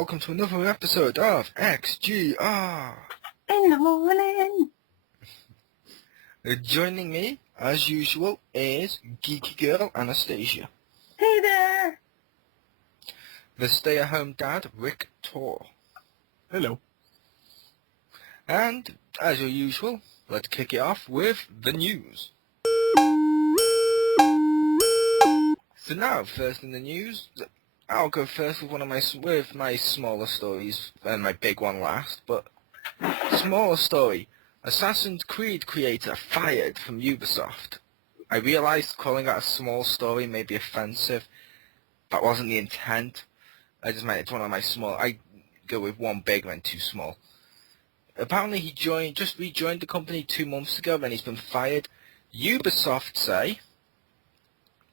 welcome to another episode of XGR. In the morning. Joining me, as usual, is Geeky Girl Anastasia. Hey there. The stay-at-home dad, Rick Tor. Hello. And, as usual, let's kick it off with the news. So now, first in the news, I'll go first with my smaller stories, and my big one last, but smaller story. Assassin's Creed creator fired from Ubisoft. I realised calling that a small story may be offensive. That wasn't the intent. I just meant it's one of my small. I go with one big and two small. Apparently he just rejoined the company 2 months ago and he's been fired. Ubisoft say,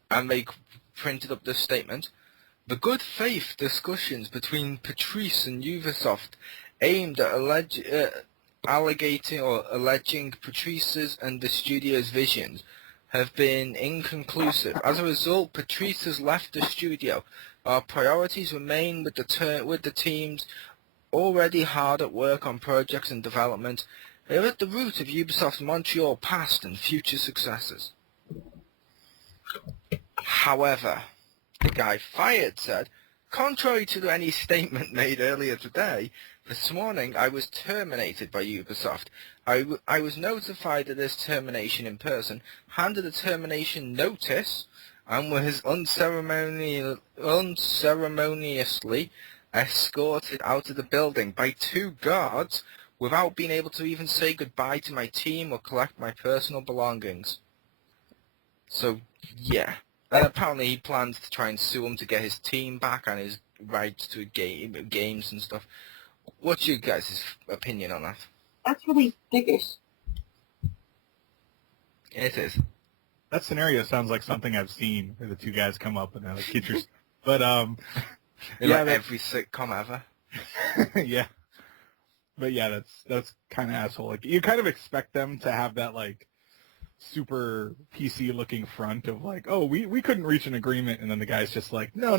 and they printed up this statement, the good faith discussions between Patrice and Ubisoft aimed at alleging Patrice's and the studio's visions have been inconclusive. As a result, Patrice has left the studio. Our priorities remain with the teams already hard at work on projects and development. They are at the root of Ubisoft's Montreal past and future successes. However, the guy fired said, contrary to any statement made earlier today, this morning I was terminated by Ubisoft. I was notified of this termination in person, handed a termination notice, and was unceremoniously escorted out of the building by 2 guards without being able to even say goodbye to my team or collect my personal belongings. So, yeah. And apparently he plans to try and sue him to get his team back and his rights to games and stuff. What's your guys' opinion on that? That's really dickish. It is. That scenario sounds like something I've seen where the 2 guys come up and they're like, get your... But, Yeah, like every sitcom ever. yeah. But yeah, that's kind of asshole. Like, you kind of expect them to have that, like, super PC looking front of like, oh, we couldn't reach an agreement, and then the guy's just like, no,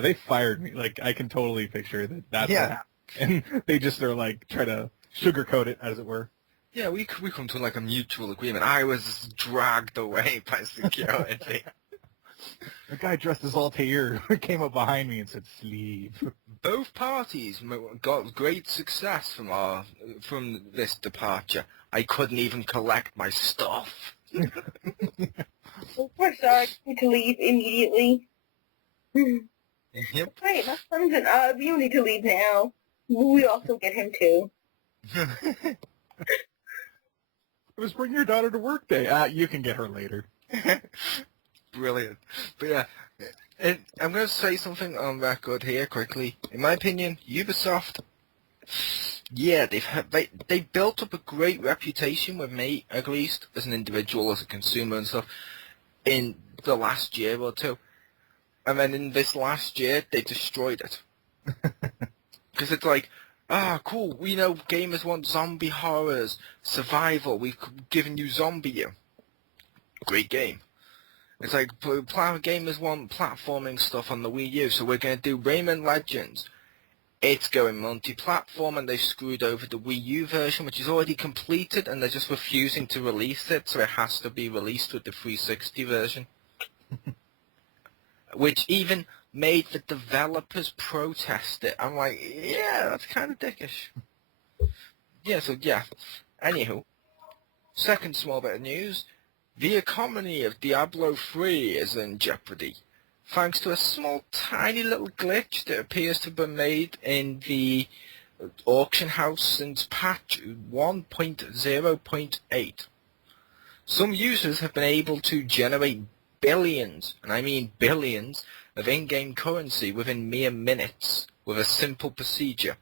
they fired me. Like, I can totally picture that's what happened. And they just are like try to sugarcoat it, as it were. Yeah, we come to like a mutual agreement. I was dragged away by security. The guy dressed as Altair came up behind me and said, sleeve. Both parties got great success from this departure. I couldn't even collect my stuff. Well, we're sorry to leave immediately. Yep. Wait, my son's an you need to leave now. We also get him too. It was bring your daughter to work day. You can get her later. Brilliant. But yeah, I'm going to say something on record here quickly. In my opinion, Ubisoft, yeah, they built up a great reputation with me, at least, as an individual, as a consumer and stuff, in the last year or two. And then in this last year, they destroyed it. Because it's like, cool, we know gamers want zombie horrors, survival, we've given you Zombie U. Great game. It's like, gamers want platforming stuff on the Wii U, so we're going to do Rayman Legends. It's going multi-platform, and they screwed over the Wii U version, which is already completed, and they're just refusing to release it, so it has to be released with the 360 version. Which even made the developers protest it. I'm like, yeah, that's kind of dickish. Yeah, so yeah. Anywho, second small bit of news. The economy of Diablo 3 is in jeopardy, thanks to a small, tiny little glitch that appears to have been made in the auction house since patch 1.0.8. Some users have been able to generate billions, and I mean billions, of in-game currency within mere minutes with a simple procedure.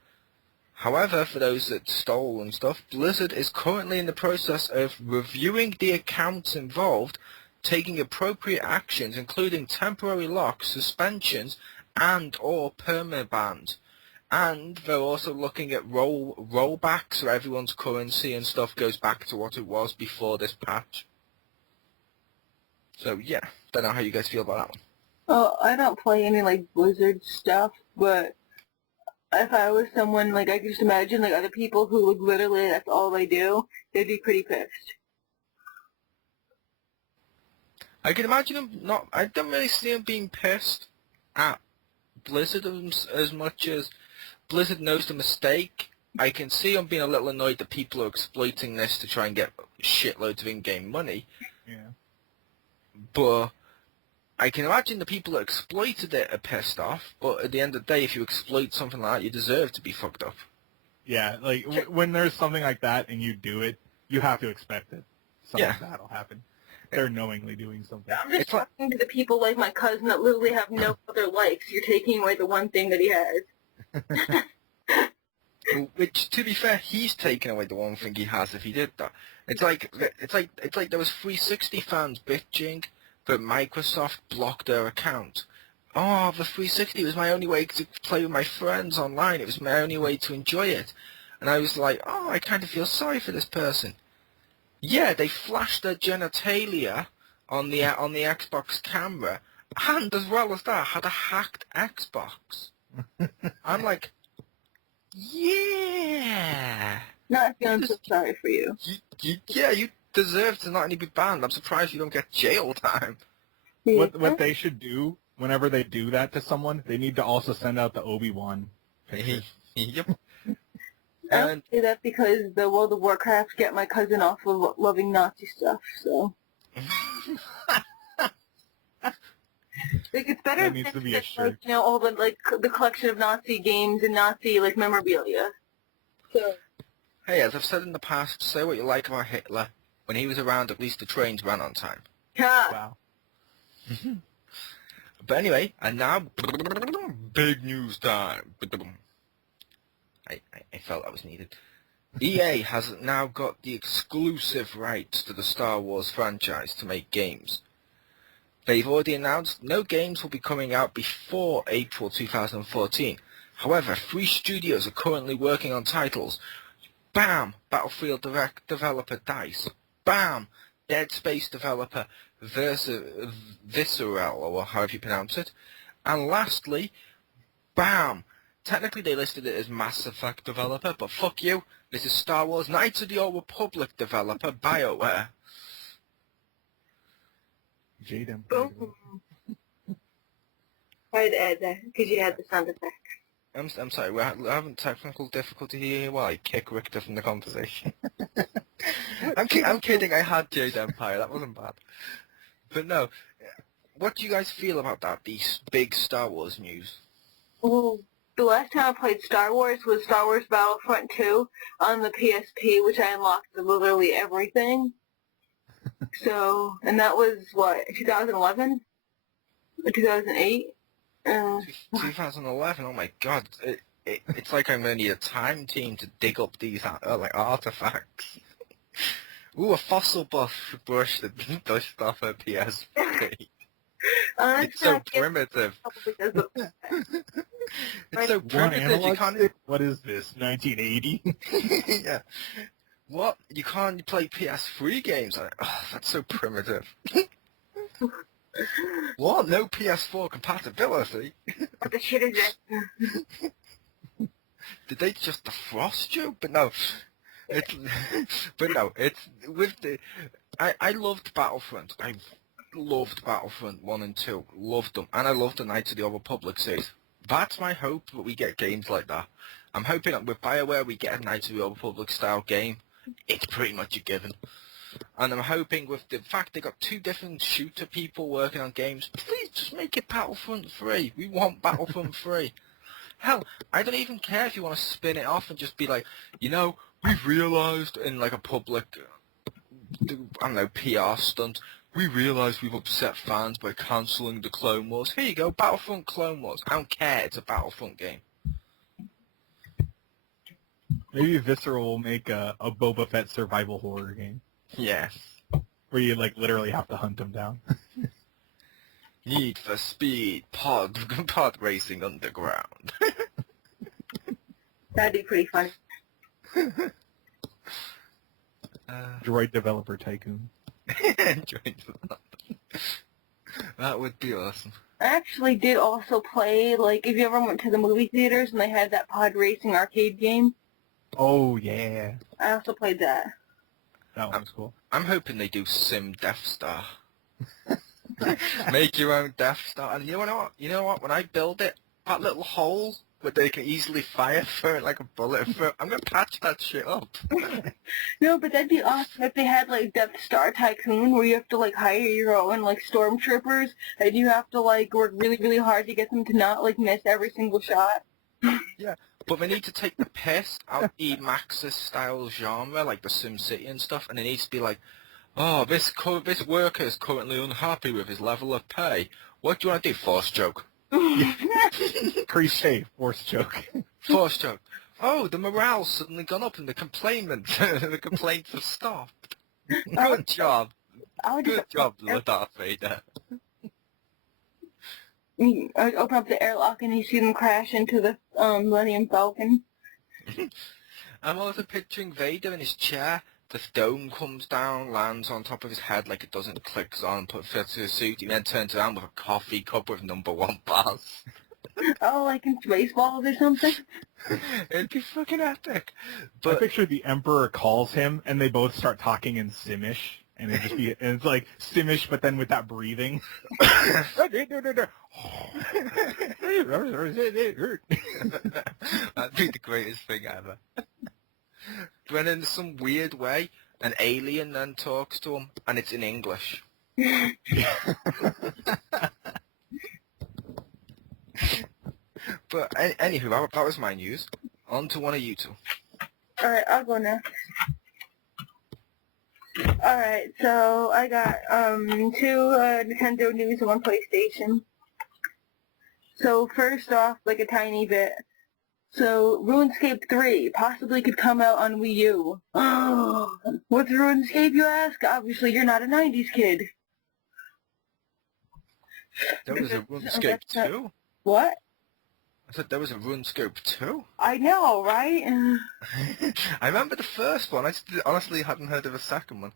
However, for those that stole and stuff, Blizzard is currently in the process of reviewing the accounts involved, taking appropriate actions, including temporary locks, suspensions, and or permabans. And they're also looking at rollbacks, so everyone's currency and stuff goes back to what it was before this patch. So yeah, don't know how you guys feel about that one. Well, I don't play any like Blizzard stuff, but if I was someone, like, I could just imagine, like, other people who, like, literally, that's all they do, they'd be pretty pissed. I can imagine him not. I don't really see him being pissed at Blizzard as much as Blizzard knows the mistake. I can see him being a little annoyed that people are exploiting this to try and get shitloads of in-game money. Yeah. But I can imagine the people that exploited it are pissed off. But at the end of the day, if you exploit something like that, you deserve to be fucked up. Yeah, like when there's something like that and you do it, you have to expect it. Something bad will happen. They're knowingly doing something. I'm just talking to the people like my cousin that literally have no other likes. You're taking away the one thing that he has. Which, to be fair, he's taken away the one thing he has if he did that. It's like there was 360 fans bitching that Microsoft blocked their account. Oh, the 360 was my only way to play with my friends online. It was my only way to enjoy it. And I was like, oh, I kind of feel sorry for this person. Yeah, they flashed their genitalia on the Xbox camera, and as well as that, had a hacked Xbox. I'm like, yeah. Not feeling so sorry for you. You deserve to not only be banned. I'm surprised you don't get jail time. What they should do whenever they do that to someone, they need to also send out the Obi-Wan picture. Yep. I And say that because the World of Warcraft get my cousin off of loving Nazi stuff, so. Like, it's better That needs to be a shirt. like, you know, all the, like, the collection of Nazi games and Nazi, like, memorabilia. So. hey, as I've said in the past, say what you like about Hitler. When he was around, at least the trains ran on time. Ha! Wow. But anyway, and now, big news time. I felt that was needed. EA has now got the exclusive rights to the Star Wars franchise to make games. They've already announced no games will be coming out before April 2014. However, 3 studios are currently working on titles. Bam! Battlefield developer DICE. Bam! Dead Space developer Visceral, or however you pronounce it. And lastly, bam! Technically they listed it as Mass Effect developer, but fuck you. This is Star Wars Knights of the Old Republic developer BioWare. Jaden. Boom. I had to add that, because you had the sound effect. I'm sorry, we're having technical difficulty here while I kick Richter from the conversation. I'm kidding, I had Jade Empire, that wasn't bad. But no, what do you guys feel about that, these big Star Wars news? Well, the last time I played Star Wars was Star Wars Battlefront 2 on the PSP, which I unlocked literally everything. So, and that was, what, 2011? Or 2008? 2011, oh my god, it's like I'm going to need a time team to dig up these like artifacts. Ooh, a fossil brush that dust off a PSP. It's so primitive. It's so primitive, you can't... What is this, 1980? Yeah. What? You can't play PS3 games? Oh, that's so primitive. What? No PS4 compatibility? What the shit is that? Did they just defrost you? But no. It's... But no, it's... With the... I loved Battlefront. I loved Battlefront 1 and 2. Loved them. And I loved the Knights of the Old Republic series. That's my hope, that we get games like that. I'm hoping that with BioWare we get a Knights of the Old Republic style game. It's pretty much a given. And I'm hoping with the fact they got 2 different shooter people working on games, please just make it Battlefront 3. We want Battlefront 3. Hell, I don't even care if you want to spin it off and just be like, you know, we've realised in like a public, I don't know, PR stunt, we realised we've upset fans by cancelling the Clone Wars. Here you go, Battlefront Clone Wars. I don't care, it's a Battlefront game. Maybe Visceral will make a Boba Fett survival horror game. Yes. Where you like literally have to hunt him down. Need for Speed pod racing underground. That'd be pretty funny. Droid developer tycoon. That would be awesome. I actually did also play, like, if you ever went to the movie theaters and they had that pod racing arcade game, Oh, yeah. I also played that. That one's cool. I'm hoping they do Sim Death Star. Make your own Death Star. And you know what? You know what? When I build it, that little hole where they can easily fire through it like a bullet through, I'm going to patch that shit up. No, but that'd be awesome if they had, like, Death Star Tycoon, where you have to, like, hire your own, like, stormtroopers, and you have to, like, work really, really hard to get them to not, like, miss every single shot. Yeah, but they need to take the piss out the Maxis style genre, like the SimCity and stuff, and it needs to be like, oh, this worker is currently unhappy with his level of pay. What do you want to do? Force joke. Cliche, force joke. Force joke. Oh, the morale's suddenly gone up and the complaints have stopped. Good job. Good job, Darth Vader. You open up the airlock and you see them crash into the Millennium Falcon. I'm also picturing Vader in his chair. The dome comes down, lands on top of his head like it doesn't, clicks on, fits his suit. He then turns around with a coffee cup with #1 bars. Oh, like in Spaceballs or something? It'd be fucking epic. I But picture the Emperor calls him, and they both start talking in Simish, and it's like Simish, but then with that breathing. that'd be the greatest thing ever. But in some weird way, an alien then talks to him, and it's in English. But anywho, that was my news. On to one of you two. Alright, I'll go next. Alright, so I got 2 Nintendo news and 1 PlayStation. So first off, like a tiny bit. So RuneScape 3 possibly could come out on Wii U. What's RuneScape, you ask? Obviously you're not a 90s kid. There was a RuneScape 2? What? I said there was a RuneScape 2? I know, right? I remember the first one. I just honestly hadn't heard of a second one.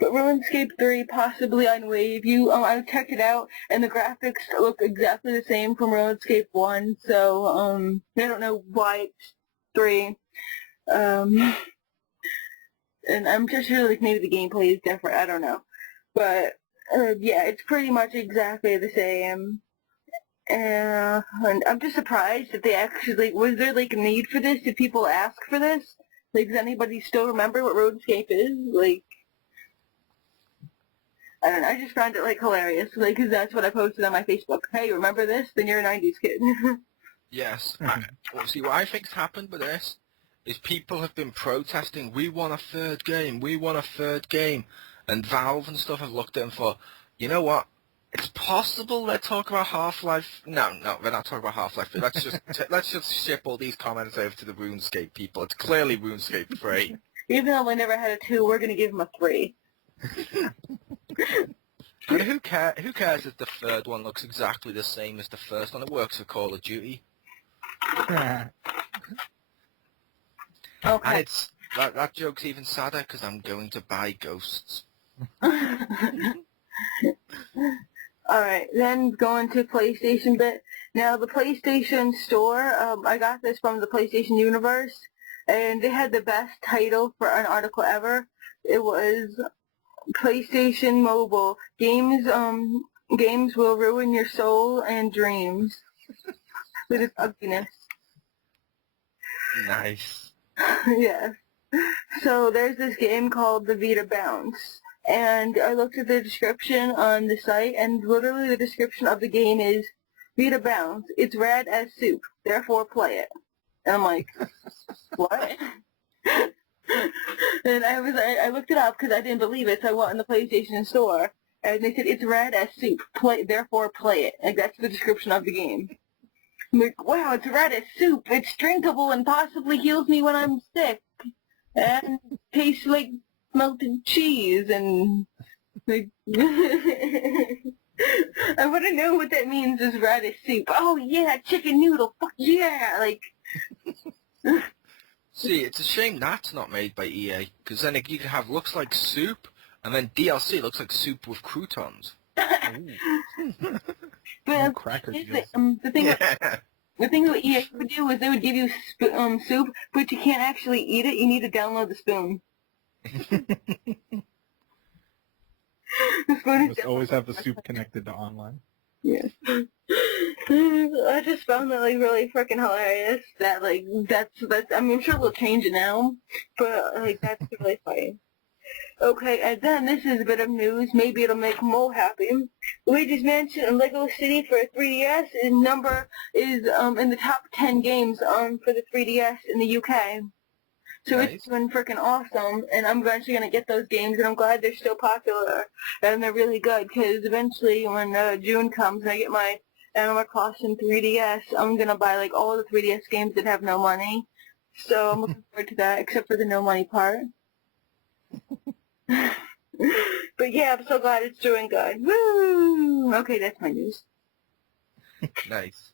But RuneScape 3 possibly on Wave. I checked it out, and the graphics look exactly the same from RuneScape 1, so, I don't know why it's 3. And I'm just sure, like, maybe the gameplay is different, I don't know. But, yeah, it's pretty much exactly the same. And I'm just surprised that they actually, was there, like, a need for this? Did people ask for this? Like, does anybody still remember what RuneScape is? Like, I don't know, I just found it, like, hilarious, like, 'cause that's what I posted on my Facebook. Hey, remember this? Then you're a 90s kid. Yes. See, what I think's happened with this is people have been protesting, we want a third game, we want a third game. And Valve and stuff have looked at them for, you know what? It's possible they're talking about Half-Life. No, they're not talking about Half-Life. Let's just ship all these comments over to the RuneScape people. It's clearly RuneScape 3. Even though we never had a 2, we're going to give them a 3. And who cares if the third one looks exactly the same as the first one? It works for Call of Duty. Okay. And it's that joke's even sadder because I'm going to buy Ghosts. Alright, then going to PlayStation bit. Now, the PlayStation Store, I got this from the PlayStation Universe, and they had the best title for an article ever. It was PlayStation Mobile. Games will ruin your soul and dreams with its ugliness. Nice. Yes. So there's this game called the Vita Bounce. And I looked at the description on the site, and literally the description of the game is, Vita Bounce, it's rad as soup, therefore play it. And I'm like, what? And I looked it up because I didn't believe it, so I went in the PlayStation Store, and they said, it's rad as soup, therefore play it. Like, that's the description of the game. I'm like, wow, it's rad as soup, it's drinkable and possibly heals me when I'm sick. And tastes like melted cheese and like I want to know what that means is radish soup. Oh yeah, chicken noodle, fuck yeah, like. See, it's a shame that's not made by EA, because then you could have looks like soup, and then DLC looks like soup with croutons. But Cracker the thing Yeah. the thing that EA would do is they would give you soup, but you can't actually eat it. You need to download the spoon. The spoon You is must always have the soup connected to online. yes. I just found that like really freaking hilarious. That like that's I mean I'm sure they'll change it now, but like that's really funny. Okay, and then this is a bit of news. Maybe it'll make Mo happy. Luigi's Mansion and Lego City for 3DS is in the top 10 games for the 3DS in the UK. So Nice. it's been freaking awesome, and I'm eventually gonna get those games, and I'm glad they're still popular and they're really good. Because eventually, when June comes and I get my Animal Crossing 3DS, I'm gonna buy like all the 3DS games that have no money. So I'm looking forward to that, except for the no money part. But yeah, I'm so glad it's doing good. Woo! Okay, that's my news. Nice.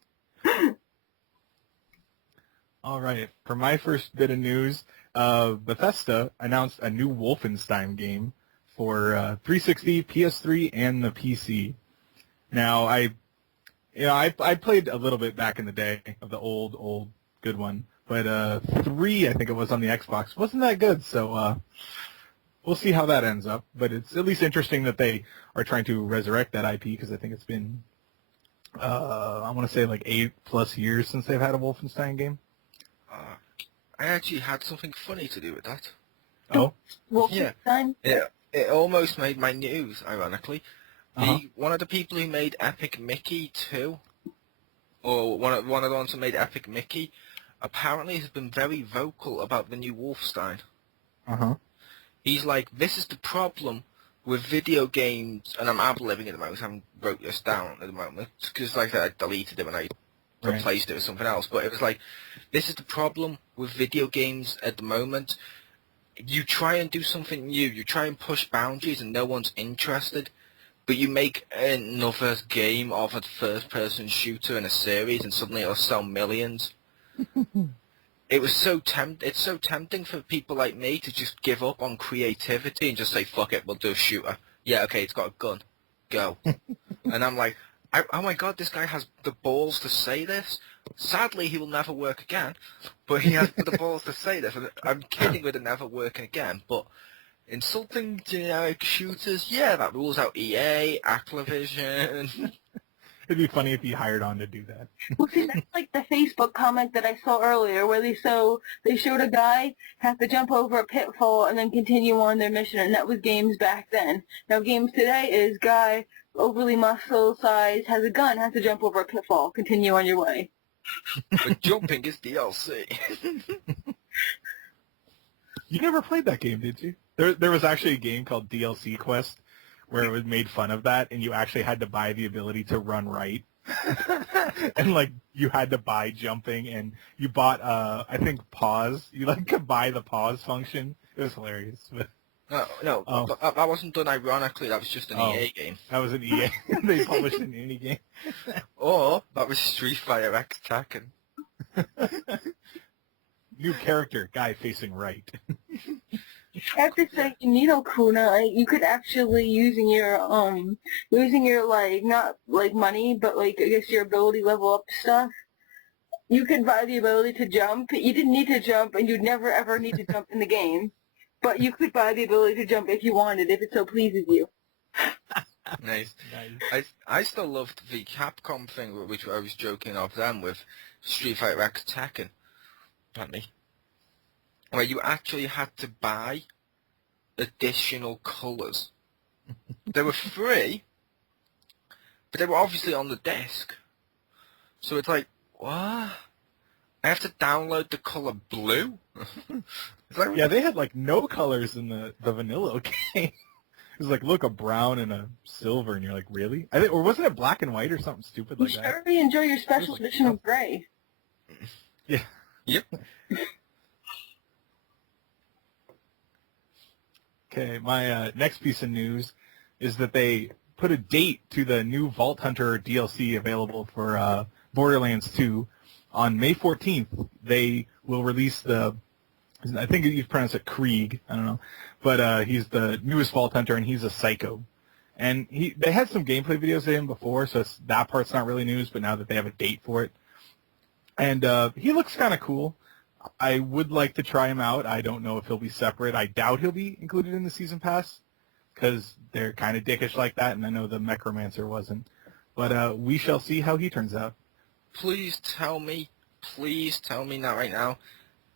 All right. For my first bit of news, Bethesda announced a new Wolfenstein game for 360, PS3, and the PC. Now, I played a little bit back in the day of the old good one, but 3, I think it was on the Xbox, wasn't that good. So we'll see how that ends up. But it's at least interesting that they are trying to resurrect that IP because I think it's been I want to say like 8+ years since they've had a Wolfenstein game. I actually had something funny to do with that. Oh, Wolfenstein? Yeah. It almost made my news, ironically. Uh-huh. One of the people who made Epic Mickey 2, or one of the ones who made Epic Mickey, apparently has been very vocal about the new Wolfenstein. uh-huh. He's like, this is the problem with video games, and I'm ad-libbing at the moment, I haven't wrote this down at the moment, because like I said, I deleted it when I replaced it with something else, but it was like, this is the problem with video games at the moment. You try and do something new, you try and push boundaries and no one's interested, but you make another game of a first-person shooter in a series and suddenly it'll sell millions. It's so tempting for people like me to just give up on creativity and just say, fuck it, we'll do a shooter. Yeah, okay, it's got a gun. Go. And I'm like, oh my god, this guy has the balls to say this. Sadly, he will never work again, but he has the balls to say this. And I'm kidding with it never working again, but insulting generic shooters, yeah, that rules out EA, Activision. It'd be funny if he hired on to do that. Well, see, that's like the Facebook comic that I saw earlier, where they showed a guy have to jump over a pitfall and then continue on their mission, and that was games back then. Now, games today is guy overly muscle-sized, has a gun, has to jump over a pitfall, continue on your way. But jumping is DLC. You never played that game, did you? There was actually a game called DLC Quest where it was made fun of that, and you actually had to buy the ability to run right. And like you had to buy jumping, and you bought I think pause. You like could buy the pause function. It was hilarious. But No, that wasn't done ironically. That was just an EA game. that was an EA. They published an indie game. Or that was Street Fighter X Tekken. New character, guy facing right. I have to say, Nino Kuna, you could actually using your like not like money, but like I guess your ability level up stuff. You could buy the ability to jump. You didn't need to jump, and you'd never ever need to jump in the game. But you could buy the ability to jump if you wanted, if it so pleases you. Nice. I still loved the Capcom thing, which I was joking of them with Street Fighter X Tekken. Apparently, where you actually had to buy additional colours. They were free, but they were obviously on the disc. So it's like, what? I have to download the colour blue? It's like, Yeah, they had like no colors in the vanilla game. It was like, look, a brown and a silver, and you're like, really? I think, or wasn't it black and white or something stupid You like that? sure really enjoy your special like, edition of gray. Yeah. Yep. Okay, my next piece of news is that they put a date to the new Vault Hunter DLC available for Borderlands 2. On May 14th, they will release the, I think you pronounce it Krieg, I don't know, but he's the newest Vault Hunter, and he's a psycho. And they had some gameplay videos of him before, so that part's not really news, but now that they have a date for it. And he looks kind of cool. I would like to try him out. I don't know if he'll be separate. I doubt he'll be included in the Season Pass because they're kind of dickish like that, and I know the Necromancer wasn't. But we shall see how he turns out. Please tell me now, right now,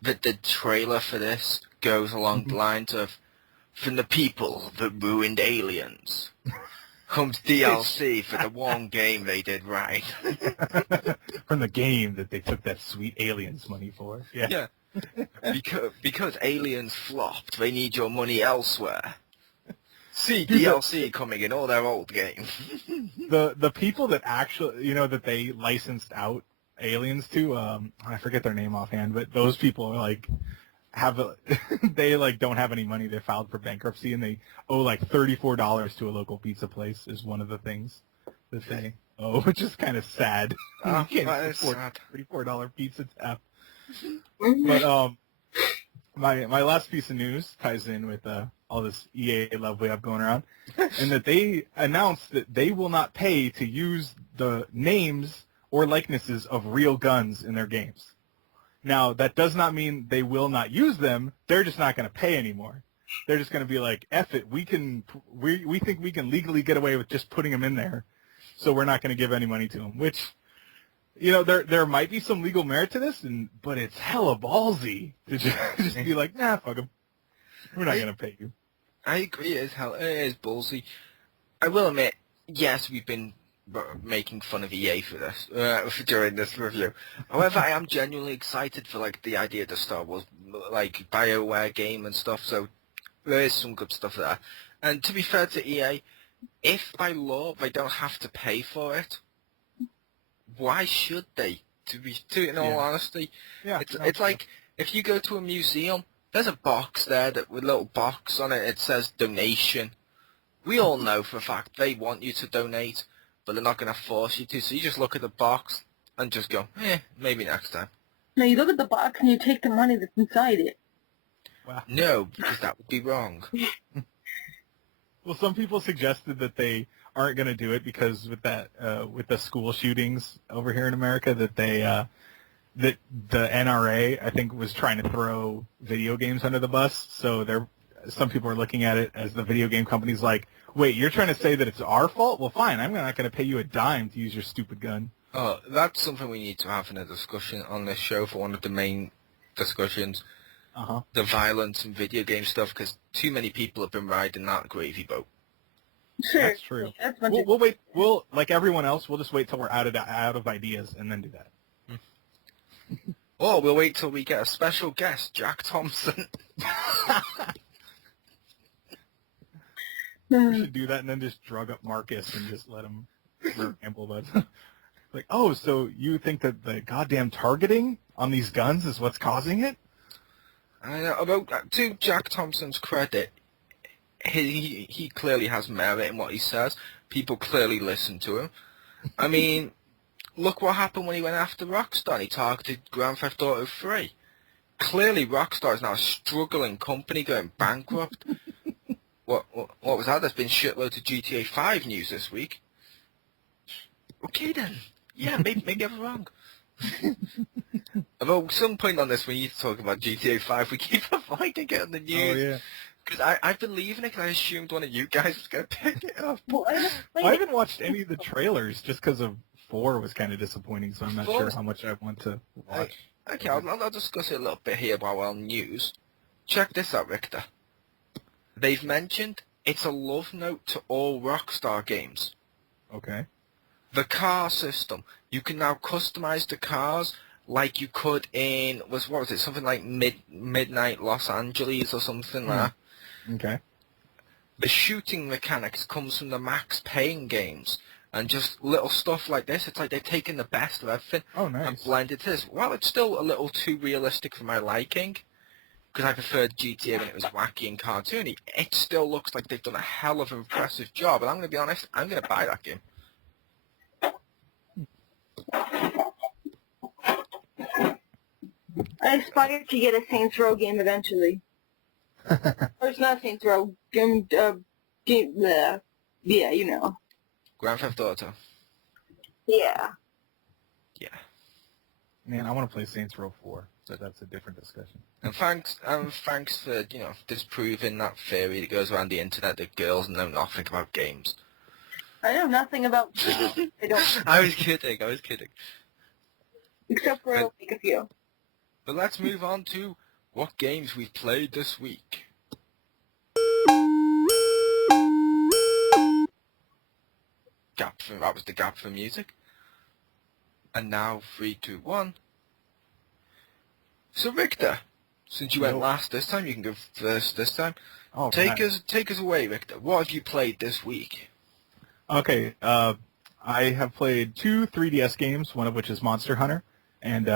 that the trailer for this goes along the lines of, from the people that ruined Aliens comes DLC for the one game they did right. From the game that they took that sweet Aliens money for. Yeah. Because Aliens flopped, they need your money elsewhere. See DLC coming in all their old games. The people that actually, that they licensed out Aliens to, I forget their name offhand, but those people are like, they like don't have any money. They filed for bankruptcy and they owe like $34 to a local pizza place is one of the things that they owe, which is kind of sad. You can't afford $34 pizza tab. But my last piece of news ties in with all this EA love we have going around, and that they announced that they will not pay to use the names or likenesses of real guns in their games. Now, that does not mean they will not use them. They're just not going to pay anymore. They're just going to be like, F it, we think we can legally get away with just putting them in there, so we're not going to give any money to them, which, there might be some legal merit to this, but it's hella ballsy to just be like, nah, fuck them. We're not going to pay you. I agree, it is ballsy. I will admit, yes, we've been making fun of EA for this, during this review. However, I am genuinely excited for, like, the idea of the Star Wars, like, BioWare game and stuff, so there is some good stuff there. And to be fair to EA, if by law they don't have to pay for it, why should they? In all honesty, it's like if you go to a museum, there's a box there with a little box on it. It says donation. We all know for a fact they want you to donate, but they're not going to force you to. So you just look at the box and just go, maybe next time. No, you look at the box and you take the money that's inside it. Wow. No, because that would be wrong. Well, some people suggested that they aren't going to do it because with the school shootings over here in America, that that the NRA, I think, was trying to throw video games under the bus. So some people are looking at it as the video game company's like, wait, you're trying to say that it's our fault? Well, fine, I'm not going to pay you a dime to use your stupid gun. That's something we need to have in a discussion on this show for one of the main discussions. The violence and video game stuff, because too many people have been riding that gravy boat. Sure. That's true. We'll wait. We'll, like everyone else, we'll just wait till we're out of ideas and then do that. Or we'll wait till we get a special guest, Jack Thompson. We should do that and then just drug up Marcus and just let him ramble about it. Like, oh, so you think that the goddamn targeting on these guns is what's causing it? I know. To Jack Thompson's credit, he clearly has merit in what he says. People clearly listen to him. I mean, look what happened when he went after Rockstar and he targeted Grand Theft Auto 3. Clearly, Rockstar is now a struggling company going bankrupt. What was that? There's been shitloads of GTA 5 news this week. Okay then. Yeah, maybe I'm wrong. Although, some point on this, we need to talk about GTA 5. We keep avoiding it on the news. Oh, yeah. Because I believe in it, because I assumed one of you guys was going to pick it up. Well, I haven't watched any of the trailers just because of 4 was kind of disappointing, so I'm not sure how much I want to watch. Okay, I'll discuss it a little bit here while we're on news. Check this out, Richter. They've mentioned it's a love note to all Rockstar games. Okay. The car system. You can now customize the cars like you could in, what was it, something like Midnight Los Angeles or something like that. Okay. The shooting mechanics comes from the Max Payne games. And just little stuff like this, it's like they've taken the best of everything and blended this. While it's still a little too realistic for my liking, because I preferred GTA when it was wacky and cartoony, it still looks like they've done a hell of an impressive job. And I'm going to be honest, I'm going to buy that game. I aspire to get a Saints Row game eventually. Or it's not Saints Row. Yeah, you know. Grand Theft Auto. Yeah. Yeah. Man, I want to play Saints Row 4, but that's a different discussion. And thanks for, disproving that theory that goes around the internet that girls know nothing about games. I know nothing about games. I don't. I was kidding. Except for But- like a few. But let's move on to what games we've played this week. That was the gap for music. And now 3, 2, 1. So Victor, since you went Yo. last this time, you can go first this time. Oh, Take nice. us away, Victor. What have you played this week? Okay, I have played 2 3DS games, one of which is Monster Hunter, and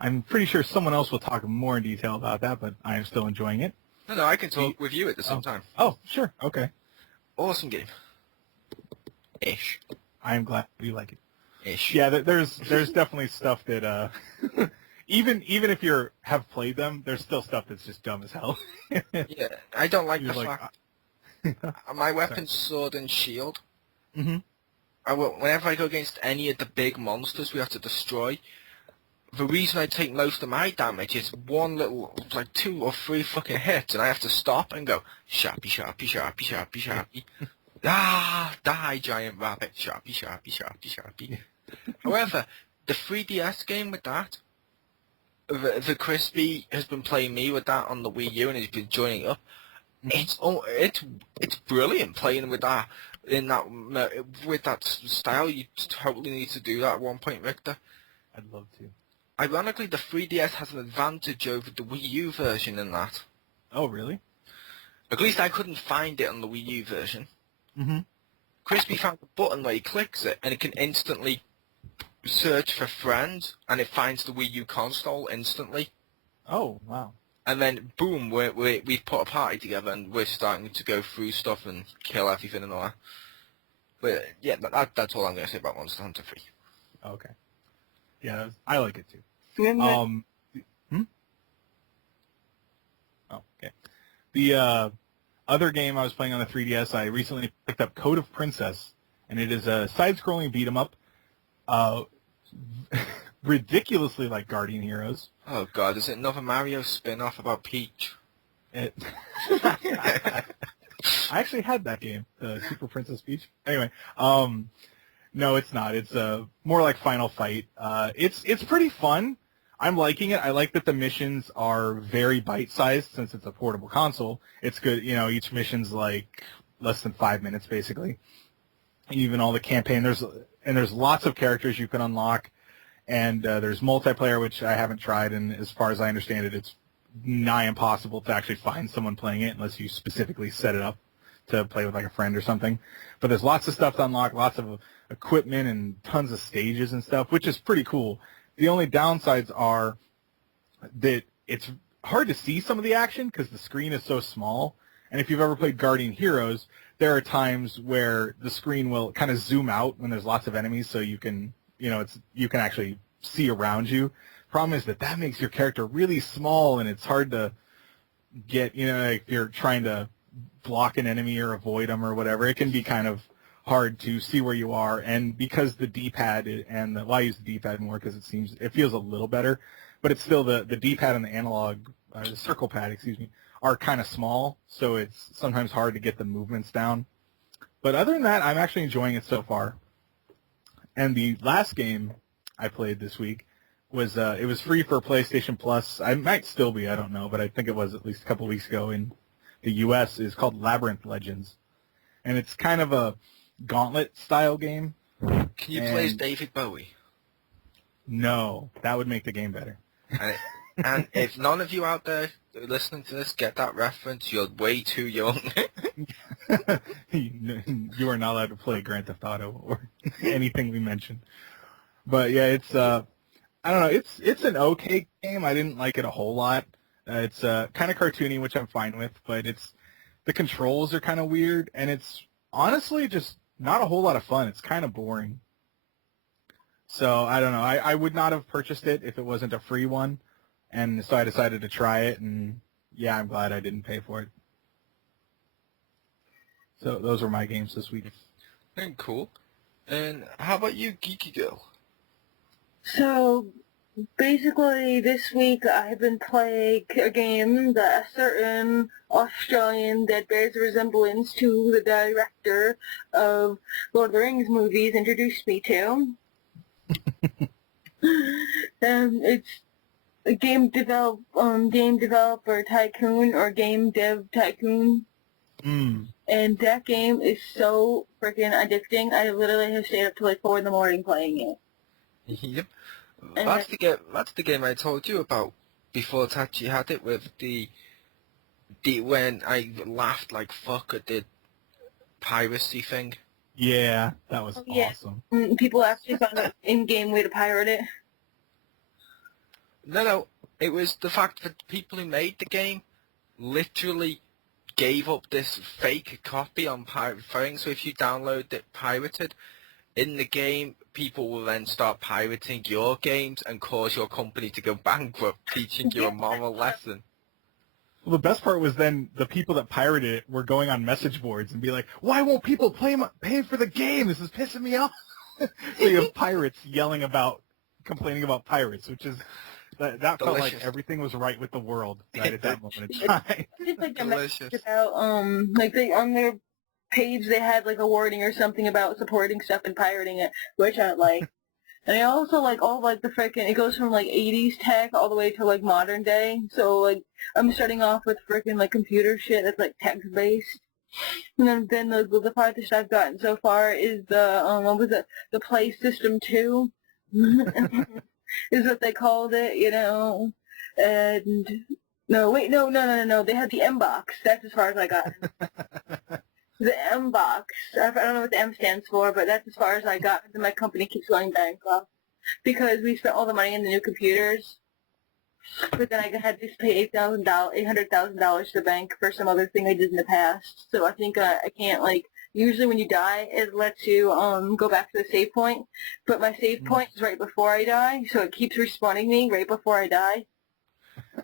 I'm pretty sure someone else will talk more in detail about that, but I am still enjoying it. No, I can talk with you at the same Oh. time. Oh, sure, okay. Awesome game. Ish. I am glad you like it. Ish. Yeah, there's definitely stuff that even if you have played them, there's still stuff that's just dumb as hell. Yeah, I don't like You're the like, fact my weapon's sword and shield. Mhm. Whenever I go against any of the big monsters we have to destroy, the reason I take most of my damage is one little, like 2 or 3 fucking hits, and I have to stop and go, sharpie, sharpie, sharpie, sharpie, sharpie. Die, giant rabbit, sharpie, sharpie, sharpie, sharpie. However, the 3DS game with that, the Crispy has been playing me with that on the Wii U, and he's been joining up. It's brilliant playing with that with that style. You totally need to do that at one point, Victor. I'd love to. Ironically, the 3DS has an advantage over the Wii U version in that. Oh, really? At least I couldn't find it on the Wii U version. Mm-hmm. Crispy found a button where he clicks it, and it can instantly search for friends, and it finds the Wii U console instantly. Oh, wow. And then, boom, we've put a party together, and we're starting to go through stuff and kill everything and all that. But, yeah, that's all I'm going to say about Monster Hunter 3. Okay. Yeah, I like it too. Yeah. Oh, okay. The other game I was playing on the 3DS, I recently picked up Code of Princess, and it is a side-scrolling beat-em-up, ridiculously like Guardian Heroes. Oh god, is it another Mario spin-off about Peach? It I actually had that game, the Super Princess Peach. Anyway, no, it's not. It's more like Final Fight. It's pretty fun. I'm liking it. I like that the missions are very bite-sized since it's a portable console. It's good. You know, each mission's like less than 5 minutes, basically. Even all the campaign. There's lots of characters you can unlock, and there's multiplayer, which I haven't tried. And as far as I understand it, it's nigh impossible to actually find someone playing it unless you specifically set it up to play with like a friend or something. But there's lots of stuff to unlock, lots of equipment and tons of stages and stuff, which is pretty cool. The only downsides are that it's hard to see some of the action because the screen is so small. And if you've ever played Guardian Heroes, there are times where the screen will kind of zoom out when there's lots of enemies, so you can, you can actually see around you. Problem is that makes your character really small, and it's hard to get, like if you're trying to block an enemy or avoid them or whatever, it can be kind of hard to see where you are. And because the D-pad I use the D-pad more because it feels a little better, but it's still the D-pad and the analog, the circle pad, excuse me, are kind of small, so it's sometimes hard to get the movements down. But other than that, I'm actually enjoying it so far. And the last game I played this week was it was free for PlayStation Plus. I might still be, I don't know, but I think it was at least a couple weeks ago in the U.S. Is called Labyrinth Legends, and it's kind of a gauntlet-style game. Can you play as David Bowie? No, that would make the game better. And if none of you out there listening to this get that reference, you're way too young. You are not allowed to play Grand Theft Auto or anything we mentioned. But yeah, it's I don't know. It's an okay game. I didn't like it a whole lot. It's kind of cartoony, which I'm fine with, but the controls are kind of weird, and it's honestly just not a whole lot of fun. It's kind of boring. So I don't know. I would not have purchased it if it wasn't a free one, and so I decided to try it, and yeah, I'm glad I didn't pay for it. So those were my games this week. Cool. And how about you, Geeky Girl? So, basically, this week I've been playing a game that a certain Australian that bears a resemblance to the director of Lord of the Rings movies introduced me to. It's a game developer tycoon or game dev tycoon. And that game is so freaking addicting. I literally have stayed up till like 4 in the morning playing it. Yep. And That's the game I told you about before Tachi had it with the when I laughed like fuck at the piracy thing. Yeah, that was yeah. awesome. People actually found an in-game way to pirate it. No, it was the fact that the people who made the game literally gave up this fake copy on pirate phone, so if you download it pirated, in the game, people will then start pirating your games and cause your company to go bankrupt, teaching you a moral lesson. Well, the best part was then the people that pirated it were going on message boards and be like, why won't people pay for the game? This is pissing me off. So you have pirates complaining about pirates, which is, that felt like everything was right with the world right at that moment in time. It's like a Delicious. message about, like they, on their page they had like a warning or something about supporting stuff and pirating it, which I like. And I also like all like the frickin', it goes from like 80s tech all the way to like modern day. So like I'm starting off with frickin' like computer shit that's like text based. And then the farthest I've gotten so far is the what was it? The Play System 2 is what they called it, you know. And no, wait, no, they had the M box. That's as far as I got. The M box. I don't know what the M stands for, but that's as far as I got. My company keeps going bankrupt because we spent all the money in the new computers. But then I had to pay $800,000 to the bank for some other thing I did in the past. So I think I can't, like, usually when you die, it lets you go back to the save point. But my save point is right before I die, so it keeps respawning me right before I die.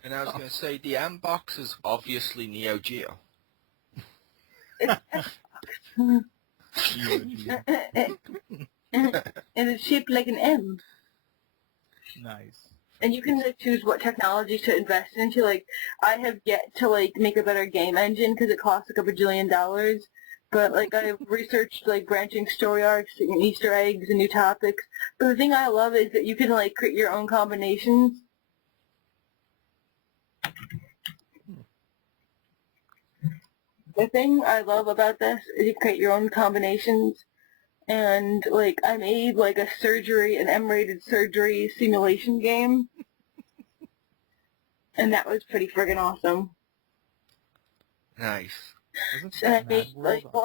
And I was going to say, the M box is obviously Neo Geo. And it's shaped like an M. Nice. And you can like, choose what technology to invest into. Like, I have yet to like make a better game engine because it costs like $1 bajillion. But like I've researched like branching story arcs and Easter eggs and new topics. But the thing I love is that you can like create your own combinations. The thing I love about this is you create your own combinations. And, like, I made, like, an M-rated surgery simulation game. And that was pretty friggin' awesome. Nice. And I made,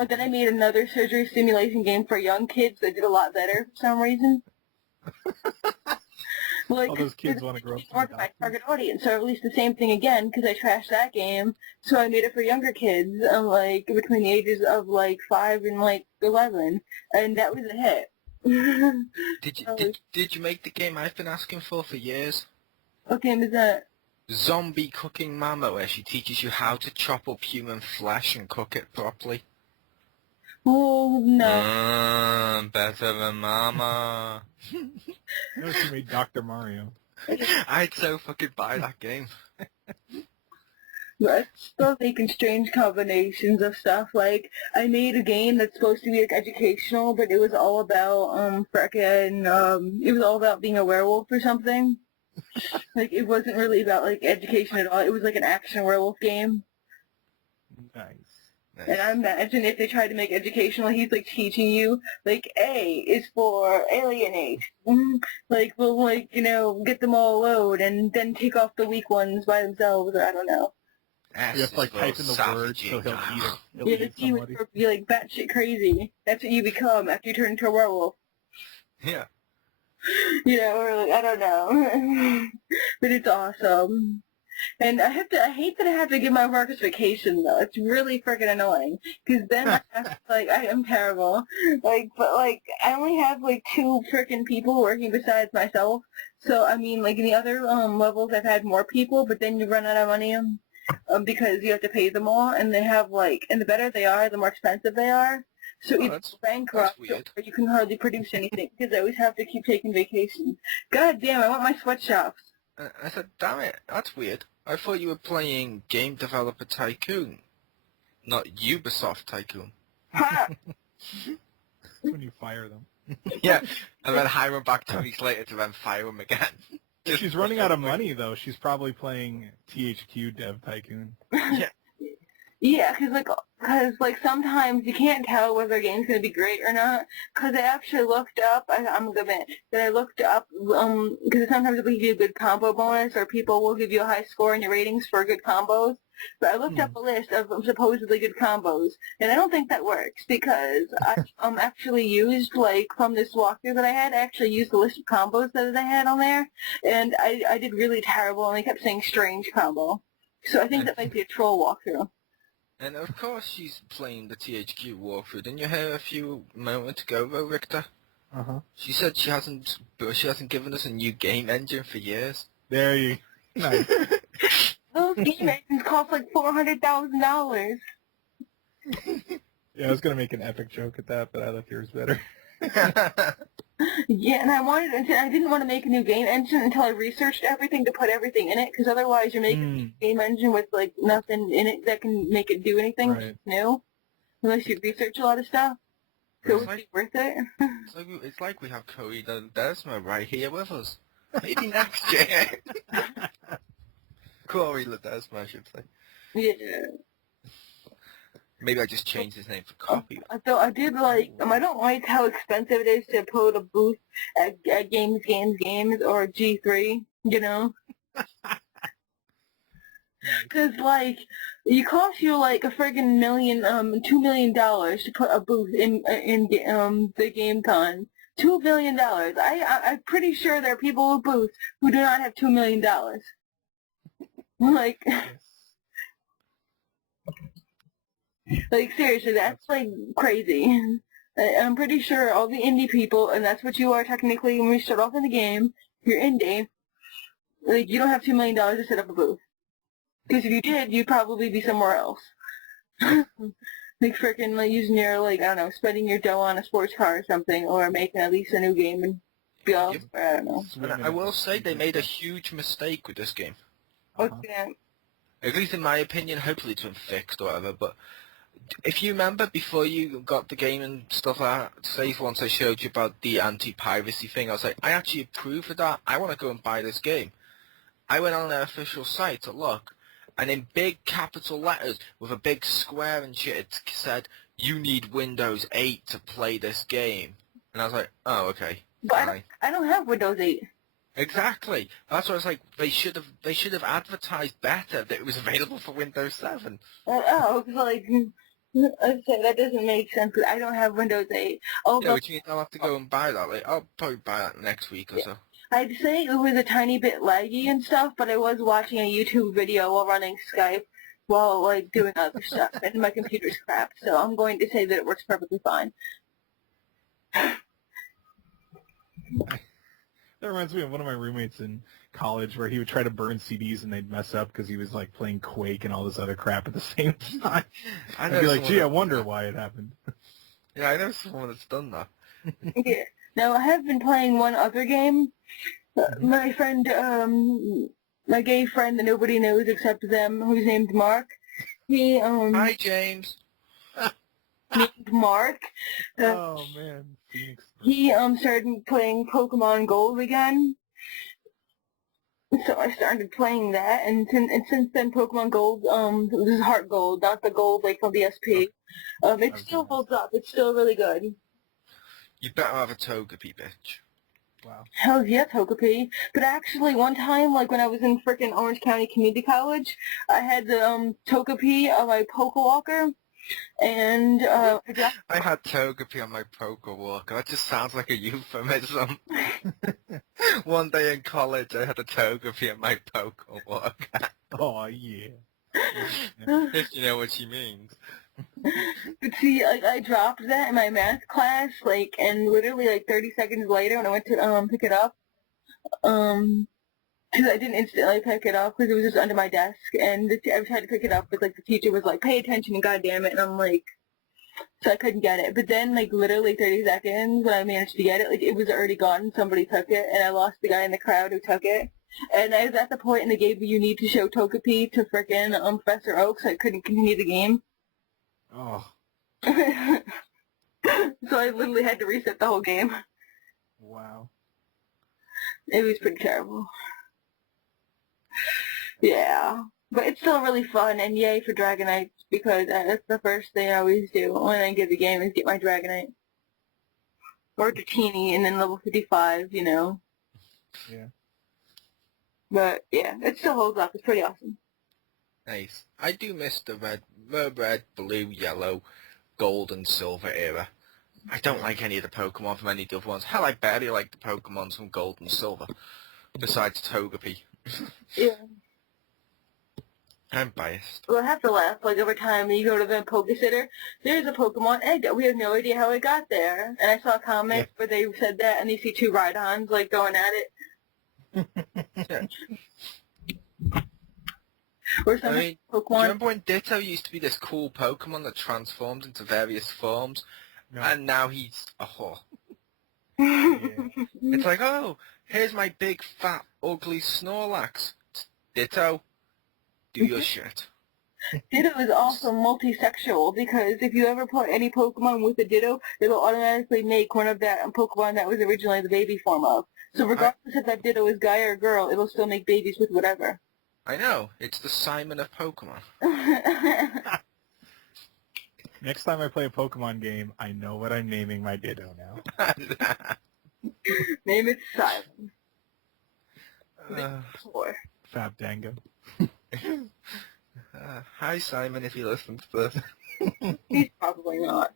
then I made another surgery simulation game for young kids that did a lot better for some reason. Like, all those kids want to grow up to be my target audience, so I released the same thing again because I trashed that game. So I made it for younger kids, like between the ages of like 5 and like 11, and that was a hit. Did you make the game I've been asking for years? What game is that? Zombie Cooking Mama, where she teaches you how to chop up human flesh and cook it properly. Oh, no. Better than Mama. No, she made Dr. Mario. I'd so fucking buy that game. I'm still making strange combinations of stuff. Like, I made a game that's supposed to be like educational, but it was all about it was all about being a werewolf or something. Like, it wasn't really about like education at all. It was like an action werewolf game. Nice. And I imagine if they tried to make educational, he's like teaching you, like, A is for alienate. Like, we'll, like, you know, get them all load and then take off the weak ones by themselves, or I don't know. You have to, like, type in the word so he'll eat it. He would be, like, batshit crazy. That's what you become after you turn into a werewolf. Yeah. You know, or, like, I don't know. But it's awesome. And I hate that I have to give my workers vacation though. It's really freaking annoying. Because then I have to, like, I am terrible. Like, but like, I only have like 2 freaking people working besides myself. So, I mean, like in the other levels I've had more people, but then you run out of money. because you have to pay them all, and they have like, and the better they are, the more expensive they are. So Oh, either that's you're bankrupt weird. or you can hardly produce anything because I always have to keep taking vacations. God damn, I want my sweatshops. I said, damn it, that's weird. I thought you were playing Game Developer Tycoon, not Ubisoft Tycoon. Ha! When you fire them. Yeah, and then hire him back 2 weeks later to then fire him again. If she's running out of money, though, she's probably playing THQ Dev Tycoon. Yeah. Yeah, cause sometimes you can't tell whether a game's gonna be great or not. Cause I actually looked up. I'm a good man. That I looked up because sometimes it'll give you a good combo bonus, or people will give you a high score in your ratings for good combos. But I looked up a list of supposedly good combos, and I don't think that works because I actually used from this walkthrough that I had. I actually used the list of combos that I had on there, and I did really terrible, and they kept saying strange combo. So I think that might be a troll walkthrough. And of course she's playing the THQ walkthrough. Didn't you hear a few moments ago, though, Richter? Uh-huh. She said she hasn't given us a new game engine for years. There you Nice. Those game engines cost like $400,000. Yeah, I was going to make an epic joke at that, but I like yours better. Yeah, and I didn't want to make a new game engine until I researched everything to put everything in it, because otherwise you're making a game engine with like nothing in it that can make it do anything new, unless you research a lot of stuff. So it would be worth it. It's like we have Cody and Desma right here with us. Maybe next year. Corey Ledesma, I should say. Yeah. Maybe I just changed his name for copy. So I did I don't like how expensive it is to put a booth at Games or G3, you know? Because, it costs you a friggin' $2 million to put a booth in the GameCon. $2 million. I'm pretty sure there are people with booths who do not have $2 million. Seriously, that's crazy. I'm pretty sure all the indie people, and that's what you are technically when we start off in the game, you're indie, you don't have $2 million to set up a booth. Because if you did, you'd probably be somewhere else. Frickin' using your, I don't know, spending your dough on a sports car or something, or making at least a new game and be all, I don't know. And I will say they made a huge mistake with this game. What's that? At least in my opinion, hopefully it's been fixed or whatever, but if you remember before you got the game and stuff like that, say once I showed you about the anti-piracy thing, I was like, I actually approve of that. I want to go and buy this game. I went on their official site to look, and in big capital letters with a big square and shit, it said, you need Windows 8 to play this game. And I was like, oh, okay. But I don't have Windows 8. Exactly. That's why I was like, they should have advertised better that it was available for Windows 7. I say that doesn't make sense because I don't have Windows 8. Yeah, which means I'll have to go and buy that. I'll probably buy that next week or so. I'd say it was a tiny bit laggy and stuff, but I was watching a YouTube video while running Skype while, doing other stuff, and my computer's crap, so I'm going to say that it works perfectly fine. That reminds me of one of my roommates in college where he would try to burn CDs and they'd mess up because he was playing Quake and all this other crap at the same time. I'd be like, gee, I wonder why it happened. Yeah, I know someone that's done that. Yeah. Now, I have been playing one other game. My friend, my gay friend that nobody knows except them, who's named Mark, he, Hi, James. named Mark. Oh, man. Phoenix. He, started playing Pokemon Gold again. So I started playing that, and since then Pokemon Gold, this is Heart Gold, not the gold from the SP. It still holds up. It's still really good. You better have a Togepi, bitch. Wow. Hell yeah, Togepi. But actually, one time, when I was in frickin' Orange County Community College, I had the Togepi of my Pokewalker, and I had Togepi on my Pokewalker. That just sounds like a euphemism. One day in college, I had a Togepi on my Pokewalker. Oh, yeah. If you know what she means. But see, I dropped that in my math class, and literally 30 seconds later when I went to pick it up, because I didn't instantly pick it up because it was just under my desk, and every time I tried to pick it up, but like the teacher was like, "Pay attention," and goddamn it, and I'm like, so I couldn't get it. But then, like literally 30 seconds when I managed to get it, like it was already gone. Somebody took it, and I lost the guy in the crowd who took it. And I was at the point in the game where you need to show Togepi to frickin' Professor Oak, so I couldn't continue the game. Oh, So I literally had to reset the whole game. wow. It was pretty terrible. Yeah. But it's still really fun, and yay for Dragonite, because that's the first thing I always do when I get the game is get my Dragonite. Or Dratini, and then level 55, you know. Yeah. But, yeah, it still holds up. It's pretty awesome. Nice. I do miss the red, blue, yellow, gold, and silver era. I don't like any of the Pokemon from any of the other ones. Hell, I barely like the Pokemons from gold and silver. Besides Togepi. Yeah. I'm biased. Well, I have to laugh. Like, every time you go to the Pokesitter, there's a Pokemon egg. We have no idea how it got there. And I saw a comic where they said that, and you see two Rhydons, like, going at it. Yeah. Or some I mean, do you Pokemon. remember when Ditto used to be this cool Pokemon that transformed into various forms? No. And now he's a whore. Yeah. It's like, oh, here's my big, fat, ugly Snorlax. Ditto, do your shit. Ditto is also multisexual, because if you ever put any Pokemon with a Ditto, it'll automatically make one of that Pokemon that was originally the baby form of. So regardless if that Ditto is guy or girl, it'll still make babies with whatever. I know, it's the Simon of Pokemon. Next time I play a Pokemon game, I know what I'm naming my Ditto now. Name it Simon. Fab Dango. Hi Simon, if you listen to this. He's probably not.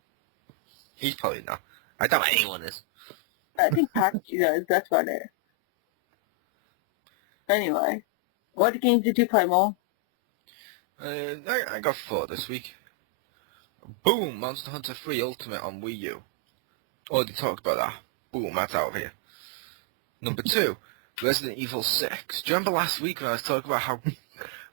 He's probably not. I doubt anyone is. I think Pikachu does, that's about it. Anyway, what games did you play, Mo? I got 4 this week. Boom! Monster Hunter 3 Ultimate on Wii U. Already talked about that. Boom, that's out of here. Number 2, Resident Evil 6. Do you remember last week when I was talking about how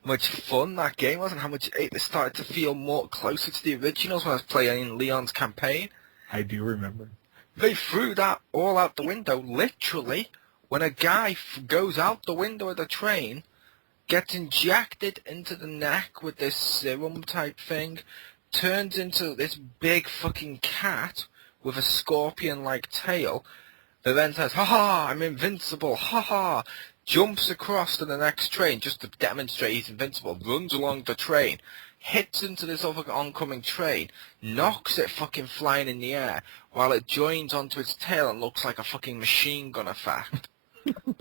much fun that game was and how much it started to feel more closer to the originals when I was playing Leon's campaign? I do remember. They threw that all out the window, literally, when a guy goes out the window of the train, gets injected into the neck with this serum type thing, turns into this big fucking cat with a scorpion-like tail, that then says, "Ha-ha, I'm invincible, ha-ha," jumps across to the next train just to demonstrate he's invincible, runs along the train, hits into this other oncoming train, knocks it fucking flying in the air, while it joins onto its tail and looks like a fucking machine gun effect.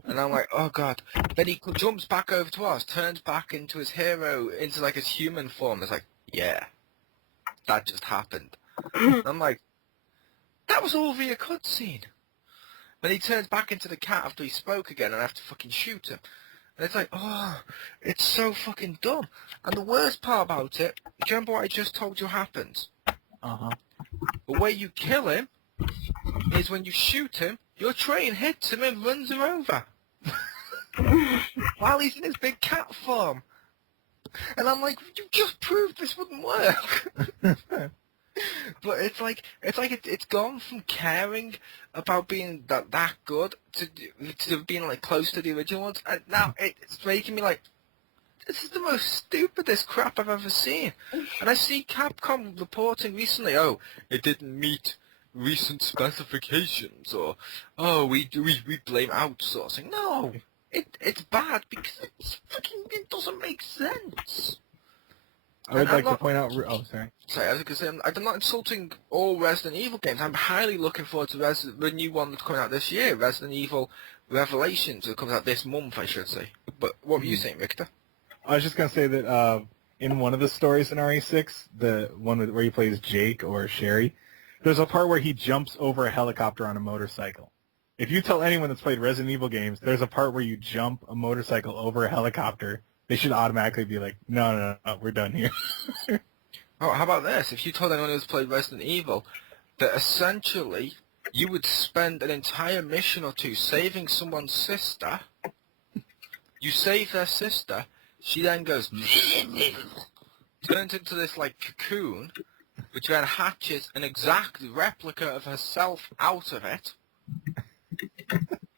And I'm like, oh god. Then he jumps back over to us, turns back into his hero, into like his human form. It's like, yeah, that just happened. And I'm like, that was all via cutscene. Then he turns back into the cat after he spoke again, and I have to fucking shoot him. And it's like, oh, it's so fucking dumb. And the worst part about it, do you remember what I just told you happens? Uh-huh. The way you kill him is when you shoot him, your train hits him and runs him over. While he's in his big cat form. And I'm like, you just proved this wouldn't work. But it's gone from caring about being that good to being like close to the original ones. And now it's making me like, this is the most stupidest crap I've ever seen. And I see Capcom reporting recently, oh, it didn't meet recent specifications, or oh, we blame outsourcing. No, it's bad because it doesn't make sense. I would like to point out... Oh, sorry. Sorry, I was going to say, I'm not insulting all Resident Evil games. I'm highly looking forward to the new one that's coming out this year, Resident Evil Revelations. It comes out this month, I should say. But what were you saying, Victor? I was just going to say that in one of the stories in RE6, the one where he plays Jake or Sherry, there's a part where he jumps over a helicopter on a motorcycle. If you tell anyone that's played Resident Evil games, there's a part where you jump a motorcycle over a helicopter, they should automatically be like, no, we're done here. Oh, how about this? If you told anyone who's played Resident Evil that essentially you would spend an entire mission or two saving someone's sister, You save their sister. She then goes, turns into this like cocoon, which then hatches an exact replica of herself out of it,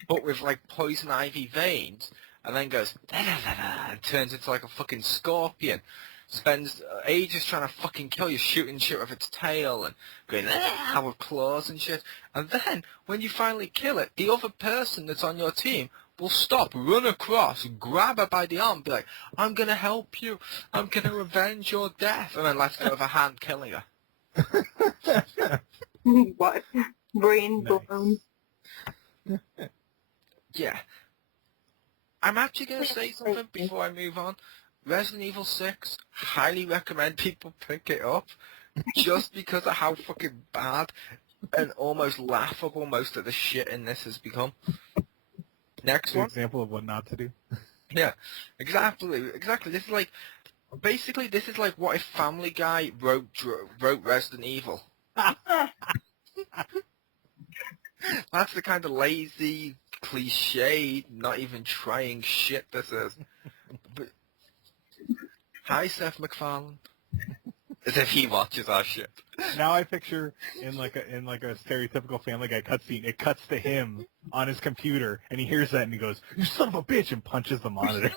but with like poison ivy veins, and then goes and turns into like a fucking scorpion. Spends ages trying to fucking kill you, shooting shit with its tail and going with claws and shit. And then when you finally kill it, the other person that's on your team will stop, run across, grab her by the arm, be like, "I'm gonna help you. I'm gonna avenge your death," and then left her with a hand killing her. What? Brain Nice. blown. Yeah. I'm actually going to say something before I move on. Resident Evil 6, highly recommend people pick it up, just because of how fucking bad and almost laughable most of the shit in this has become. Next An one. example of what not to do. Yeah, exactly. This is like, basically this is like what if Family Guy wrote Resident Evil. That's the kind of lazy, cliche, not even trying shit this is. But, hi, Seth MacFarlane. As if he watches our shit. Now I picture in like a stereotypical Family Guy cutscene, it cuts to him on his computer, and he hears that, and he goes, "You son of a bitch," and punches the monitor.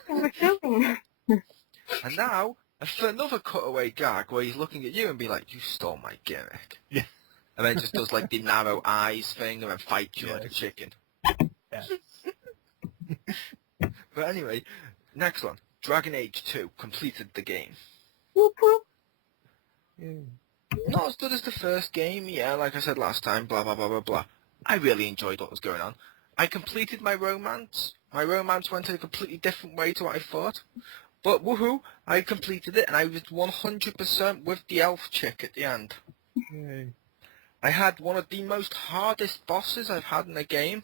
And now, another cutaway gag where he's looking at you and be like, "You stole my gimmick." Yeah. And then just does like the narrow eyes thing and then fights you like a chicken. Yes. But anyway, next one. Dragonage 2 completed the game. Whoop, whoop. Not as good as the first game, yeah, like I said last time, blah, blah, blah, blah, blah. I really enjoyed what was going on. I completed my romance. My romance went in a completely different way to what I thought. But woohoo, I completed it, and I was 100% with the elf chick at the end. Yay. I had one of the most hardest bosses I've had in a game,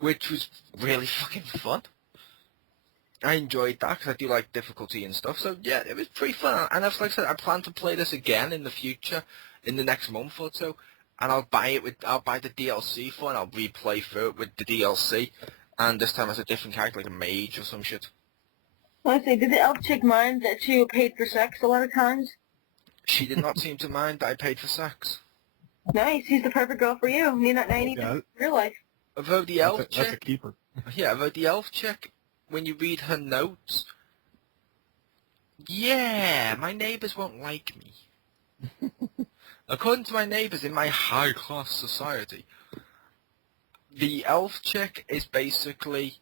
which was really fucking fun. I enjoyed that because I do like difficulty and stuff. So yeah, it was pretty fun. And as like I said, I plan to play this again in the future, in the next month or two. And I'll buy the DLC for it, and I'll replay through it with the DLC. And this time as a different character, like a mage or some shit. Honestly, did the elf chick mind that you paid for sex a lot of times? She did not seem to mind that I paid for sex. Nice, she's the perfect girl for you. You need Yeah. to real life. Although the elf That's a chick, keeper. yeah, although the elf chick, when you read her notes, yeah, my neighbours won't like me. According to my neighbours in my high-class society, the elf chick is basically